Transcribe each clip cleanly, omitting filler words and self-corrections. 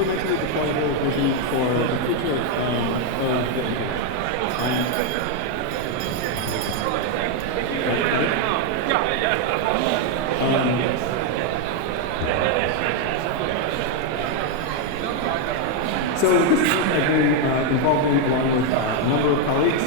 incrementally deployable vision for the future of the internet. So this is what I've been involved in along with a number of colleagues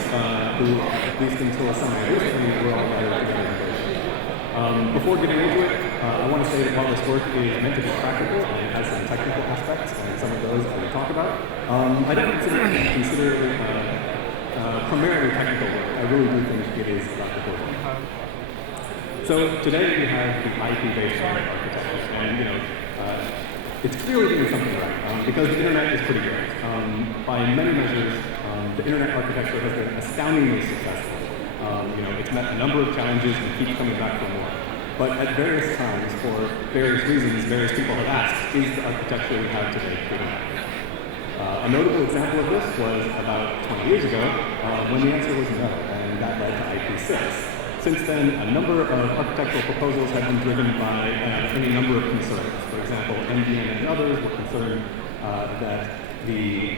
who, at least until semi-recently, were all rather innovation. Before getting into it, I want to say that while this work is meant to be practical and has some technical aspects, and some of those I will talk about, I don't consider it primarily technical work. I really do think it is about the coding. So today we have the IP-based architecture, and it's clearly doing something right, because the internet is pretty great. By many measures, the internet architecture has been astoundingly successful. It's met a number of challenges and keeps coming back for more. But at various times, for various reasons, various people have asked, is the architecture we have today good enough? A notable example of this was about 20 years ago, when the answer was no, and that led to IP6. Since then, a number of architectural proposals have been driven by any number of concerns. For example, MDN and others were concerned that the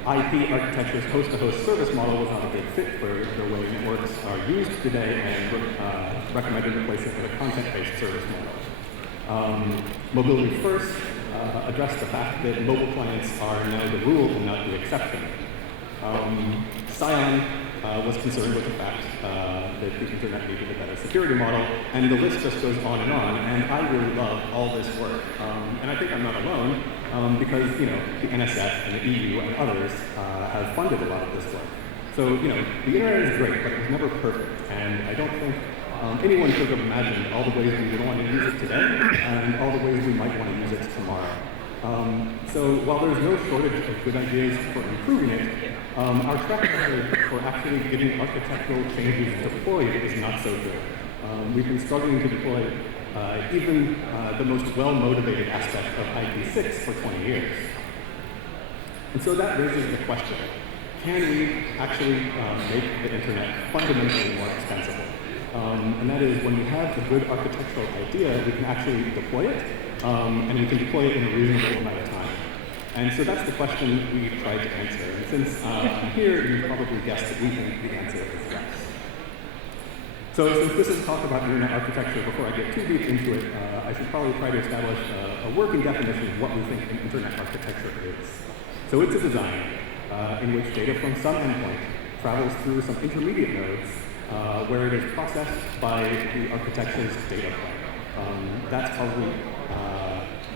IP architecture's host-to-host service model was not a good fit for the way networks are used today, and recommended replacing it with a content-based service model. Mobility First addressed the fact that mobile clients are now the rule and not the exception. Scion was concerned with the fact that the internet needed a better security model, and the list just goes on, and I really love all this work. And I think I'm not alone, because the NSF and the EU and others have funded a lot of this work. So the internet is great, but it was never perfect, and I don't think anyone could have imagined all the ways we would want to use it today, and all the ways we might want to use it tomorrow. So while there's no shortage of good ideas for improving it, our track record for actually getting architectural changes deployed is not so good. We've been struggling to deploy even the most well-motivated aspect of IP6 for 20 years. And so that raises the question, can we actually make the internet fundamentally more extensible? And that is, when we have a good architectural idea, we can actually deploy it, and we can deploy it in a reasonable amount of time. And so that's the question we tried to answer. And since I'm here, you probably guessed that we think the answer is yes. So since this is a talk about internet architecture, before I get too deep into it, I should probably try to establish a working definition of what we think an internet architecture is. So it's a design in which data from some endpoint travels through some intermediate nodes where it is processed by the architecture's data plane. That's probably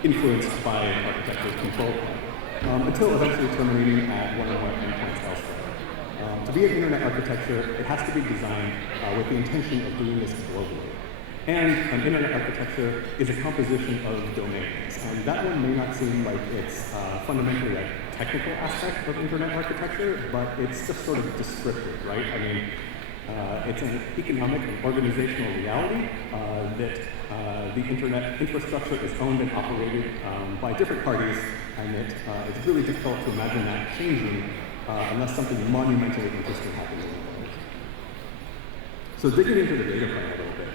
influenced by an architecture's control plane, until eventually terminating at one or more endpoints elsewhere. To be an internet architecture, it has to be designed with the intention of doing this globally. And an internet architecture is a composition of domains, and that one may not seem like it's fundamentally a technical aspect of internet architecture, but it's just sort of descriptive, right? I mean, it's an economic and organizational reality that the internet infrastructure is owned and operated by different parties, and that it's really difficult to imagine that changing unless something monumentally interesting happens in the world. So digging into the data plane a little bit,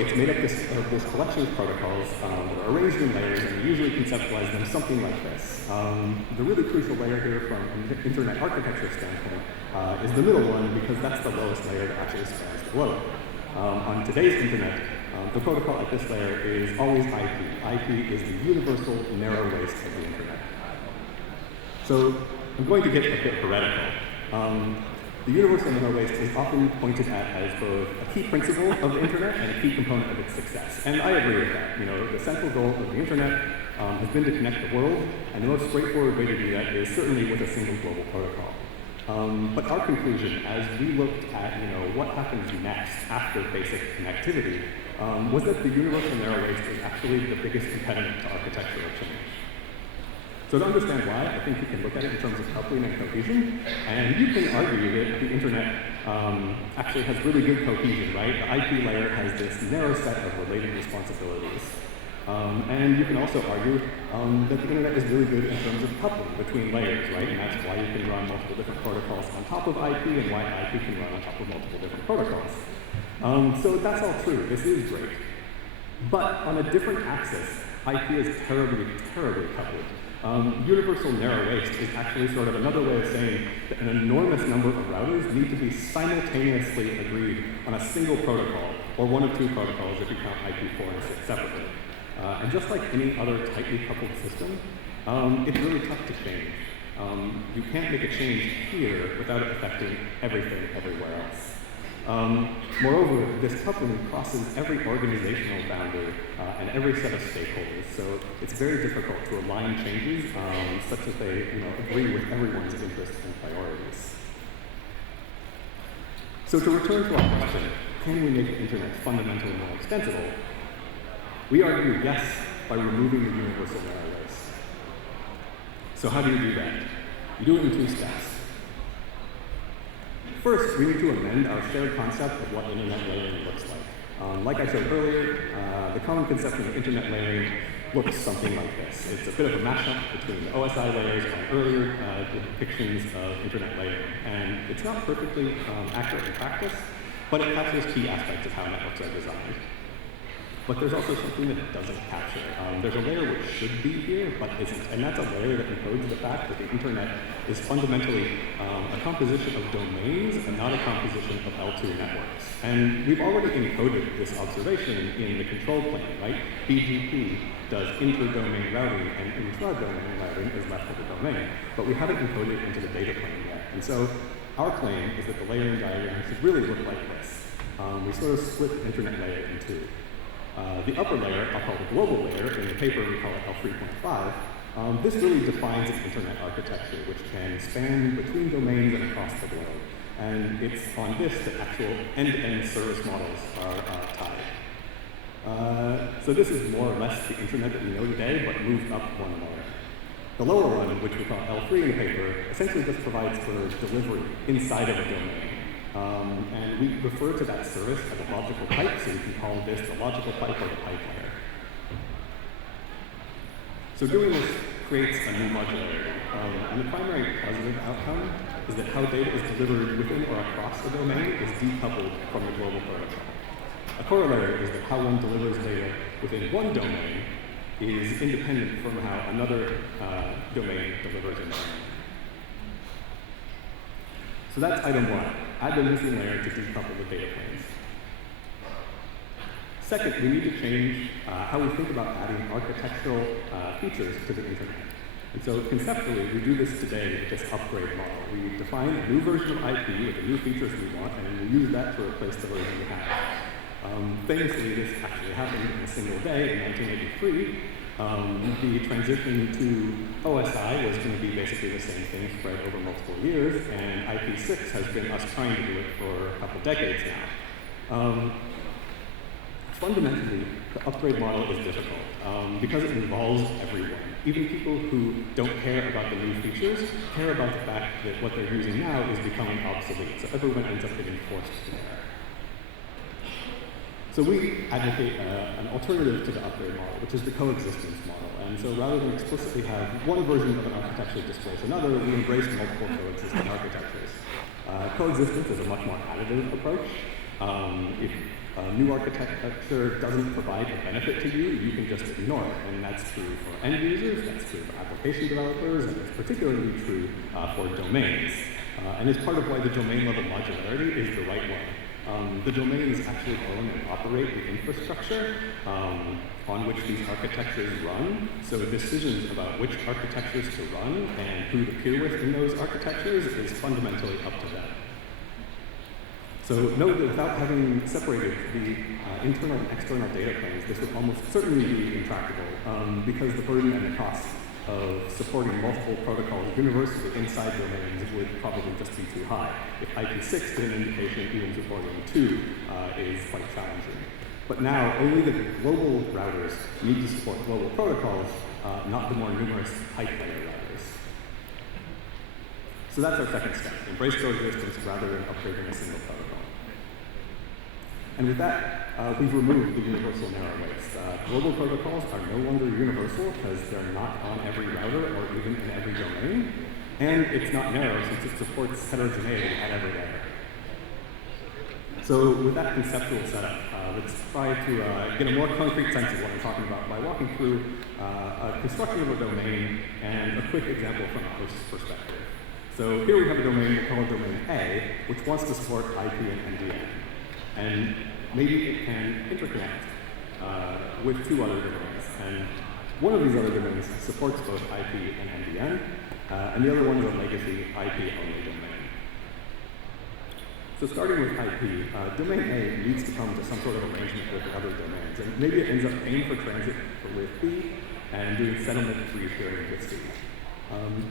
it's made up of this collection of protocols that are arranged in layers, and we usually conceptualize them something like this. The really crucial layer here from an internet architecture standpoint is the middle one, because that's the lowest layer that actually spans the globe. On today's internet, the protocol at this layer is always IP. IP is the universal narrow waist of the internet. So I'm going to get a bit heretical. The universal narrow waist is often pointed at as both a key principle of the internet and a key component of its success. And I agree with that. The central goal of the internet has been to connect the world, and the most straightforward way to do that is certainly with a single global protocol. But our conclusion, as we looked at what happens next after basic connectivity, was that the universal narrow waist is actually the biggest impediment to architectural change. So to understand why, I think you can look at it in terms of coupling and cohesion, and you can argue that the internet actually has really good cohesion, right? The IP layer has this narrow set of related responsibilities. And you can also argue that the internet is really good in terms of coupling between layers, right? And that's why you can run multiple different protocols on top of IP, and why IP can run on top of multiple different protocols. So that's all true. This is great. But on a different axis, IP is terribly, terribly coupled. Universal narrow waist is actually sort of another way of saying that an enormous number of routers need to be simultaneously agreed on a single protocol, or one of two protocols if you count IP4 and 6 separately. And just like any other tightly coupled system, it's really tough to change. You can't make a change here without it affecting everything everywhere else. Moreover, this coupling crosses every organizational boundary and every set of stakeholders, so it's very difficult to align changes such that they agree with everyone's interests and priorities. So to return to our question, can we make the internet fundamentally more extensible? We argue yes by removing the universal narrow waist. So how do you do that? You do it in 2 steps. First, we need to amend our shared concept of what internet layering looks like. Like I said earlier, the common conception of internet layering looks something like this. It's a bit of a mashup between the OSI layers and earlier depictions of internet layering. And it's not perfectly accurate in practice, but it captures key aspects of how networks are designed. But there's also something that it doesn't capture. There's a layer which should be here, but isn't. And that's a layer that encodes the fact that the internet is fundamentally a composition of domains and not a composition of L2 networks. And we've already encoded this observation in the control plane, right? BGP does inter-domain routing, and intra-domain routing is left of the domain. But we haven't encoded it into the data plane yet. And so our claim is that the layering diagram should really look like this. We sort of split the internet layer in 2. The upper layer, I'll call the global layer, in the paper we call it L3.5, this really defines an internet architecture which can span between domains and across the globe. And it's on this that actual end-to-end service models are tied. So this is more or less the internet that we know today, but moved up one layer. The lower one, which we call L3 in the paper, essentially just provides for delivery inside of a domain. And we refer to that service as a logical pipe, so you can call this the logical pipe or the pipe layer. So doing this creates a new modularity. And the primary positive outcome is that how data is delivered within or across the domain is decoupled from the global protocol. A corollary is that how one delivers data within one domain is independent from how another domain delivers a domain. So that's item 1. Add the missing layer to decouple the data planes. Second, we need to change how we think about adding architectural features to the internet. And so conceptually, we do this today with this upgrade model. We define a new version of IP with the new features we want, and we use that to replace the version we have. Famously, this actually happened in a single day in 1983. The transition to OSI was going to be basically the same thing spread over multiple years, and IP6 has been us trying to do it for a couple decades now. Fundamentally, the upgrade model is difficult because it involves everyone. Even people who don't care about the new features care about the fact that what they're using now is becoming obsolete, so everyone ends up getting forced to there. So we advocate an alternative to the upgrade model, which is the coexistence model. And so rather than explicitly have one version of an architecture displace another, we embrace multiple coexisting architectures. Coexistence is a much more additive approach. If a new architecture doesn't provide a benefit to you, you can just ignore it. And that's true for end users, that's true for application developers, and it's particularly true for domains. And it's part of why the domain level modularity is the right one. The domains actually own and operate the infrastructure on which these architectures run. So decisions about which architectures to run and who to peer with in those architectures is fundamentally up to them. So note that without having separated the internal and external data planes, this would almost certainly be intractable because the burden and the cost of supporting multiple protocols universally inside domains would probably just be too high. If IP6 did an indication, even supporting 2 is quite challenging. But now, only the global routers need to support global protocols, not the more numerous pipe layer routers. So that's our second step, embrace coexistence rather than upgrading a single protocol. And with that, we've removed the universal narrow waist. Global protocols are no longer universal because they're not on every router or even in every domain. And it's not narrow since it supports heterogeneity at every layer. So with that conceptual setup, let's try to get a more concrete sense of what I'm talking about by walking through a construction of a domain and a quick example from a host's perspective. So here we have a domain, we'll call it domain A, which wants to support IP and NDN. And maybe it can interconnect with two other domains. And one of these other domains supports both IP and NDN, and the other one is a legacy IP-only domain. So starting with IP, domain A needs to come to some sort of arrangement with the other domains, and maybe it ends up paying for transit with B and doing settlement free sharing with C.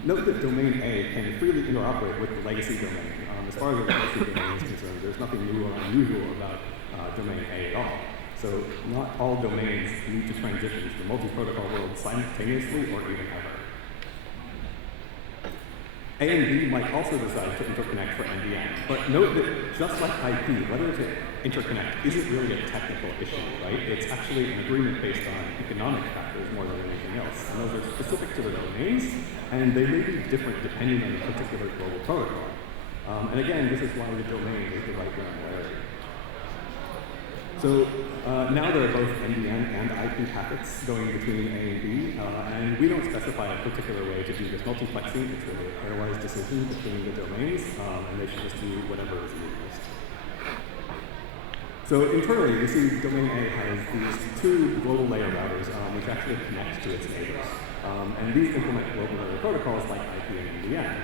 Note that domain A can freely interoperate with the legacy domain. As far as the legacy domain is concerned, there's nothing new or unusual about domain A at all. So not all domains need to transition to the multi-protocol world simultaneously or even ever. A and B might also decide to interconnect for NDN, but note that just like IP, whether to interconnect isn't really a technical issue, right? It's actually an agreement based on economic factors more than anything else, and those are specific to the domains, and they may be different depending on the particular global protocol. And again, this is why the domain is the right granularity. So now there are both NDN and IP packets going between A and B, and we don't specify a particular way to do this multiplexing. It's really a pairwise decision between the domains, and they should just do whatever is easiest. So internally, we see domain A has these two global layer routers, which actually connect to its neighbors. And these implement global layer protocols like IP and NDN.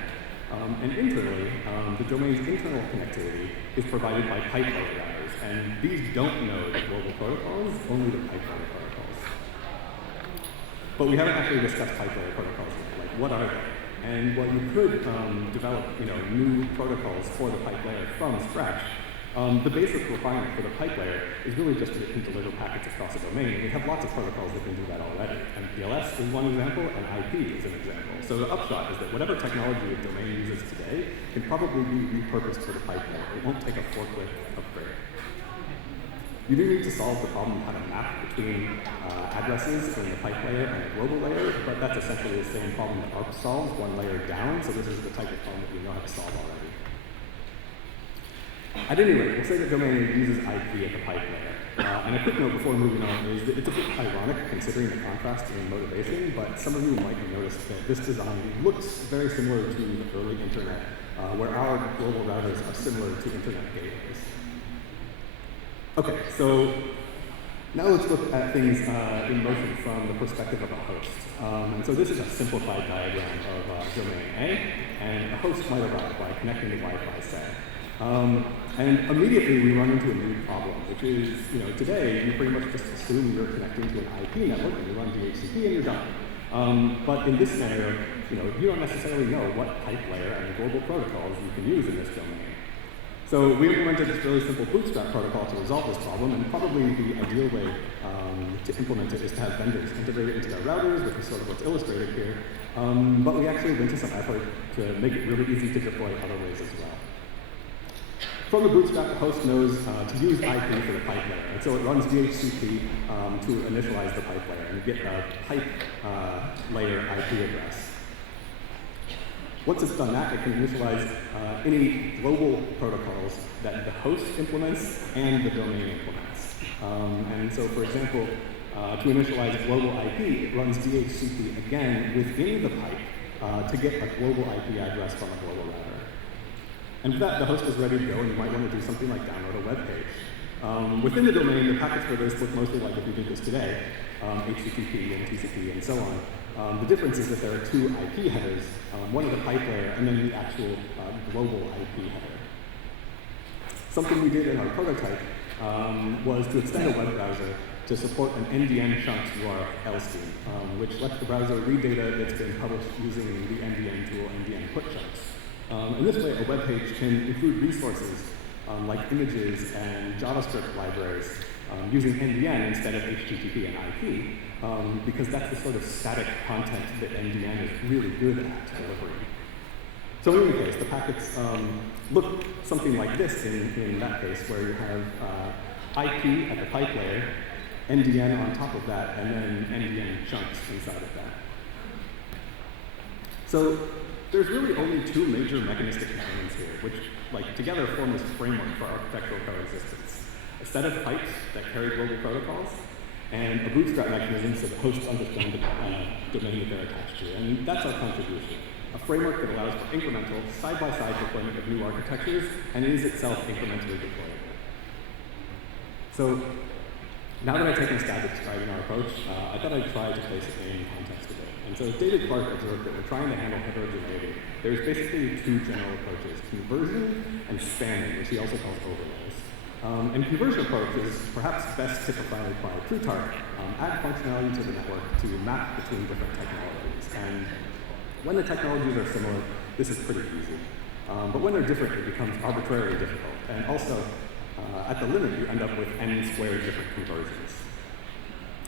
And internally, the domain's internal connectivity is provided by pipe layer routers, and these don't know the global protocols, only the pipe layer protocols. But we haven't actually discussed pipe layer protocols yet. Like, what are they? And while you could develop, new protocols for the pipe layer from scratch, the basic requirement for the pipe layer is really just that it can deliver packets across a domain. We have lots of protocols that can do that already. MPLS is one example, and IP is an example. So the upshot is that whatever technology a domain uses today can probably be repurposed for the pipe layer. It won't take a forklift upgrade. You do need to solve the problem of how to map between addresses in the pipe layer and the global layer, but that's essentially the same problem that ARP solves, one layer down, so this is the type of problem that we know how to solve already. At any rate, we'll say that domain uses IP at the pipe layer. And a quick note before moving on is that it's a bit ironic considering the contrast in motivation, but some of you might have noticed that this design looks very similar to the early internet, where our global routers are similar to internet gateways. Okay, so now let's look at things in motion from the perspective of a host. And so this is a simplified diagram of domain A, and a host might arrive by connecting to Wi-Fi, say. And immediately we run into a new problem, which is, today you pretty much just assume you're connecting to an IP network and you run DHCP and you're done. But in this scenario, you don't necessarily know what pipe layer and global protocols you can use in this domain. So we implemented this really simple bootstrap protocol to resolve this problem, and probably the ideal way to implement it is to have vendors integrate it into their routers, which is sort of what's illustrated here. But we actually went to some effort to make it really easy to deploy other ways as well. From the bootstrap, the host knows to use IP for the pipe layer, and so it runs DHCP to initialize the pipe layer and get a pipe layer IP address. Once it's done that, it can initialize any global protocols that the host implements and the domain implements. And so, for example, to initialize global IP, it runs DHCP again within the pipe to get a global IP address from a global router. And for that, the host is ready to go, and you might want to do something like download a web page. Within the domain, the packets for this look mostly like if we did this today, HTTP and TCP and so on. The difference is that there are two IP headers, one of the pipe layer and then the actual global IP header. Something we did in our prototype was to extend a web browser to support an NDN chunks URL scheme, which lets the browser read data that's been published using the NDN tool, NDN put chunks. In this way, a web page can include resources like images and JavaScript libraries using NDN instead of HTTP and IP, because that's the sort of static content that NDN is really good at delivering. So in any case, the packets look something like this in that case, where you have IP at the pipe layer, NDN on top of that, and then NDN chunks inside of that. So there's really only two major mechanistic elements here, which together form this framework for architectural coexistence. a set of pipes that carry global protocols, and a bootstrap mechanism so that hosts understand the domain that they're attached to. And that's our contribution, a framework that allows for incremental, side-by-side deployment of new architectures and is itself incrementally deployable. So now that I've taken a stab at describing our approach, I thought I'd try to place it in context a bit. And so David Clark observed that we're trying to handle heterogeneity. There's basically two general approaches, conversion and spanning, which he also calls overlays. And conversion approaches, perhaps best typified by Plutarch, add functionality to the network to map between different technologies. And when the technologies are similar, this is pretty easy. But when they're different, it becomes arbitrarily difficult. And also, at the limit, you end up with n squared different conversions.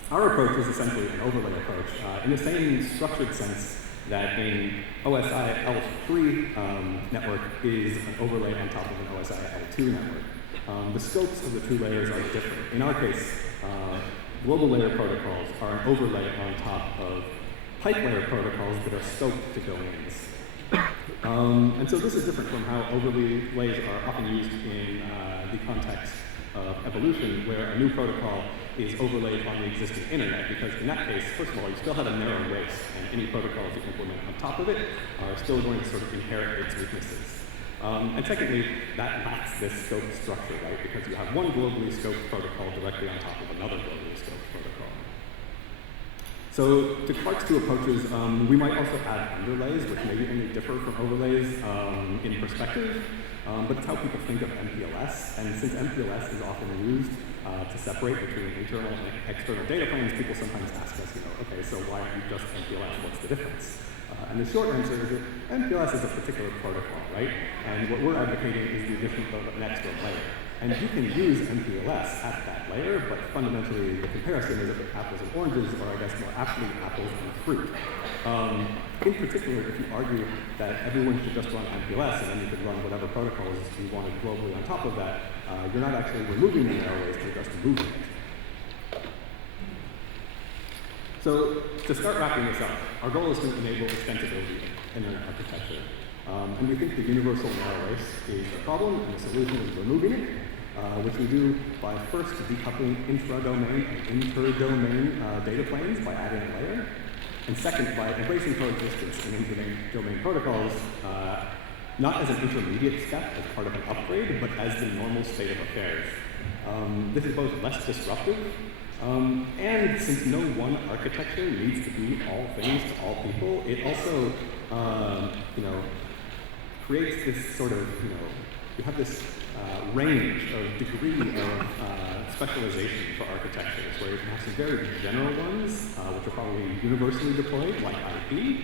Our approach is essentially an overlay approach in the same structured sense that in OSI L3 network is an overlay on top of an OSI L2 network. The scopes of the two layers are different. In our case, global layer protocols are an overlay on top of pipe layer protocols that are scoped to domains. And so this is different from how overlays are often used in the context of evolution, where a new protocol is overlaid on the existing internet, because in that case, first of all, you still have a narrow race, and any protocols you implement on top of it are still going to sort of inherit its weaknesses. And secondly, that lacks this scope structure, right? Because you have one globally scoped protocol directly on top of another globally scoped protocol. So to Clark's two approaches, we might also add underlays, which maybe only differ from overlays in perspective, but it's how people think of MPLS. And since MPLS is often used to separate between internal and external data planes, people sometimes ask us, okay, so why aren't you just MPLS? What's the difference? And the short answer is that MPLS is a particular protocol, right? And what we're advocating is the addition of an extra layer. And you can use MPLS at that layer, but fundamentally the comparison is of apples and oranges, or I guess more aptly apples and fruit. In particular, if you argue that everyone should just run MPLS and then you can run whatever protocols you wanted globally on top of that, you're not actually removing the narrow ways, you're just moving it. So to start wrapping this up, our goal is to enable extensibility in an architecture. And we think the universal narrow race is a problem, and the solution is removing it, which we do by first decoupling intra-domain and inter-domain data planes by adding a layer, and second, by embracing coexistence in inter-domain protocols, not as an intermediate step, as part of an upgrade, but as the normal state of affairs. This is both less disruptive, and since no one architecture needs to be all things to all people, it also, creates this sort of, you have this range of degree of specialization for architectures, where you can have some very general ones, which are probably universally deployed, like IP,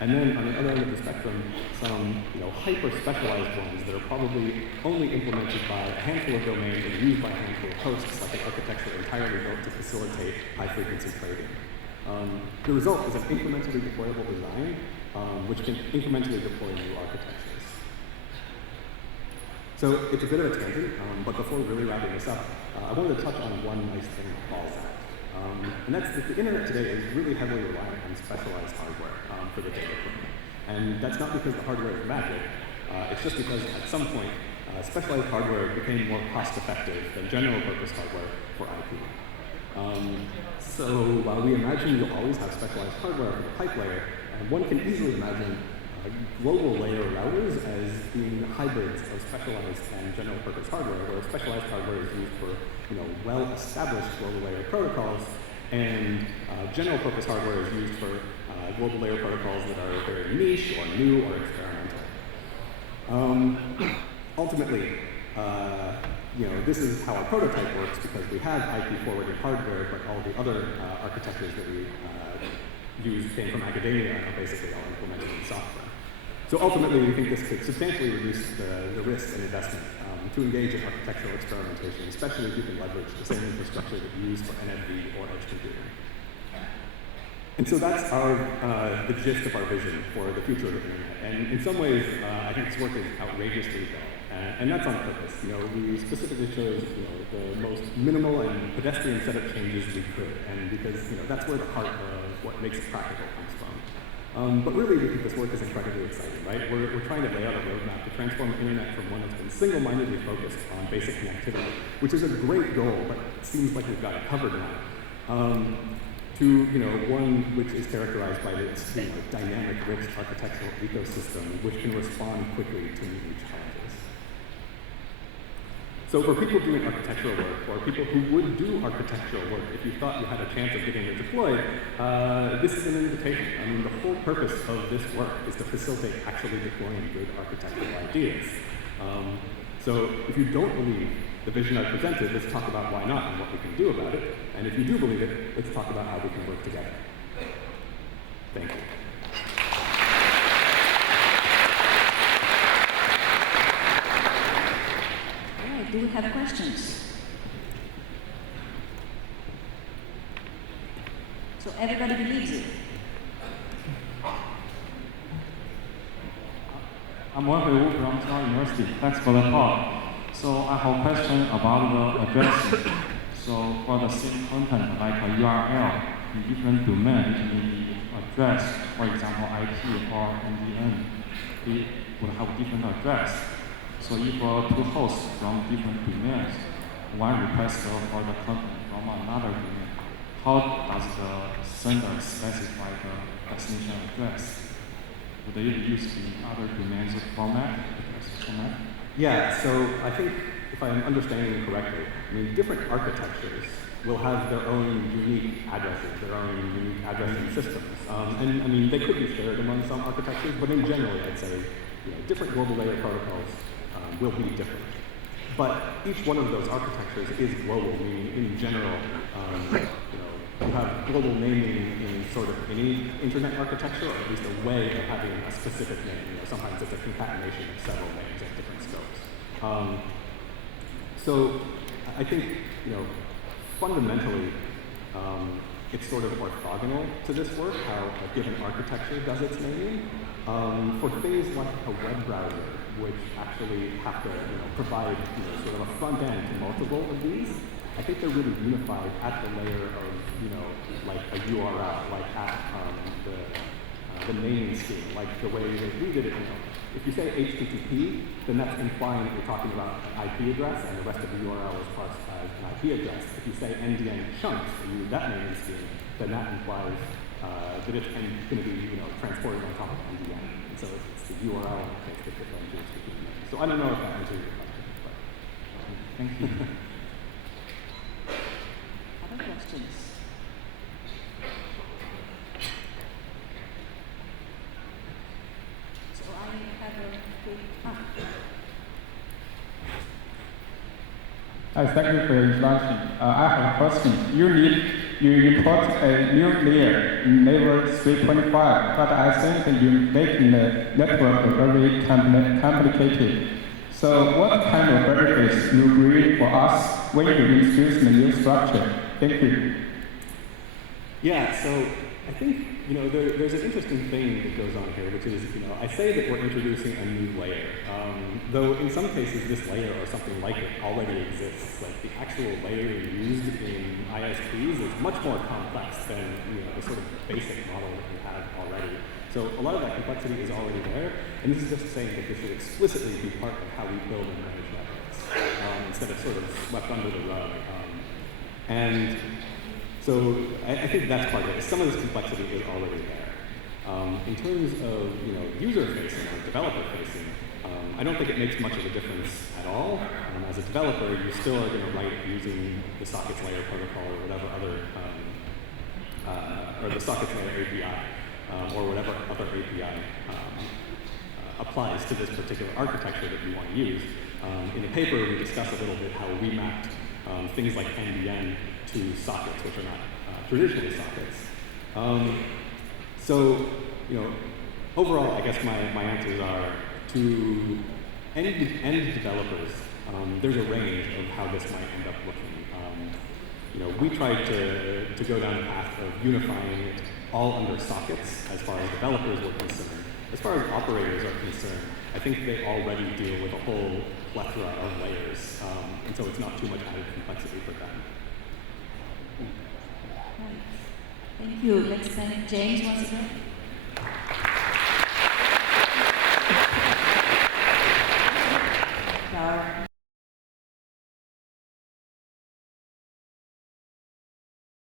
and then on the other end of the spectrum, some hyper-specialized ones that are probably only implemented by a handful of domains and used by a handful of hosts, like an architecture entirely built to facilitate high-frequency trading. The result is an incrementally deployable design, which can incrementally deploy new architectures. So it's a bit of a tangent, but before really wrapping this up, I wanted to touch on one nice thing that falls out. And that's that the internet today is really heavily reliant on specialized hardware for the data plane. And that's not because the hardware is magic, it's just because at some point, specialized hardware became more cost-effective than general-purpose hardware for IP. So while we imagine you'll always have specialized hardware for the pipe layer, one can easily imagine global layer routers as being hybrids of specialized and general-purpose hardware, where specialized hardware is used for well-established global layer protocols, and general-purpose hardware is used for global layer protocols that are very niche or new or experimental. Ultimately, this is how our prototype works, because we have IP-forwarded hardware, but all the other architectures that we use came from academia and are basically all implemented in software. So ultimately, we think this could substantially reduce the risk and investment to engage in architectural experimentation, especially if you can leverage the same infrastructure that you use for NFV or edge computing. And so that's the gist of our vision for the future of the internet. And in some ways, I think this work is outrageously dull. And that's on purpose. We specifically chose the most minimal and pedestrian set of changes we could, and because that's where the heart of what makes it practical comes from. But really, we think this work is incredibly exciting, right? We're trying to lay out a roadmap to transform the internet from one that's been single-mindedly focused on basic connectivity, which is a great goal, but it seems like we've got it covered now, to one which is characterized by its dynamic, rich architectural ecosystem, which can respond quickly to new challenges. So for people doing architectural work, or people who would do architectural work, if you thought you had a chance of getting it deployed, this is an invitation. I mean, the whole purpose of this work is to facilitate actually deploying good architectural ideas. So if you don't believe the vision I presented, let's talk about why not and what we can do about it. And if you do believe it, let's talk about how we can work together. Thank you. Do we have questions? So everybody believes it. I'm Wenhui Wu from Tsinghua University. Thanks for the talk. So I have a question about the addressing. So for the same content like a URL in different domains, it may be addressed, for example, IP or NDN. It would have different address. So if two hosts from different domains, one requests for the content from another domain, how does the sender specify the destination address? Would it use the other domain's format? Yeah, so I think if I'm understanding correctly, I mean, different architectures will have their own unique addresses, their own unique addressing systems. And I mean, they could be shared among some architectures, but in general, I'd say different global layer protocols will be different. But each one of those architectures is global, meaning in general, you have global naming in sort of any internet architecture, or at least a way of having a specific name. Sometimes it's a concatenation of several names at different scopes. So I think, fundamentally, it's sort of orthogonal to this work, how a given architecture does its naming. For things like a web browser, which actually have to provide sort of a front end to multiple of these, I think they're really unified at the layer of like a URL, like at the naming scheme, like the way that we did it. If you say HTTP, then that's implying that you're talking about an IP address, and the rest of the URL is parsed as an IP address. If you say NDN chunks and use that naming scheme, then that implies that it's going to be transported on top of NDN. And so it's the URL in the case that differentiates between them. So I don't know if that answers your question. But. Thank you. Other questions? So I have a quick. Thank you for your introduction. I have a question. You import a new layer in level 3.5, but I think you're making the network very complicated. So what kind of benefits you bring for us when you introduce the new structure? Thank you. Yeah, so I think there's an interesting thing that goes on here, which is I say that we're introducing a new layer, though in some cases this layer or something like it already exists. Like the actual layer used in ISPs is much more complex than the sort of basic model that we have already. So a lot of that complexity is already there, and this is just saying that this should explicitly be part of how we build and manage networks, instead of sort of swept under the rug. And so I think that's part of it. Some of this complexity is already there. In terms of user-facing or developer-facing, I don't think it makes much of a difference at all. As a developer, you still are going to write using the sockets layer protocol or whatever other, or the sockets layer API, or whatever other API applies to this particular architecture that you want to use. In the paper, we discuss a little bit how we mapped things like NDN to sockets, which are not traditionally sockets. So, overall, I guess my answers are to end developers. There's a range of how this might end up looking. We tried to go down the path of unifying it all under sockets as far as developers were concerned. As far as operators are concerned, I think they already deal with a whole plethora of layers, and so it's not too much added complexity for them. Thank you. Let's thank James once again.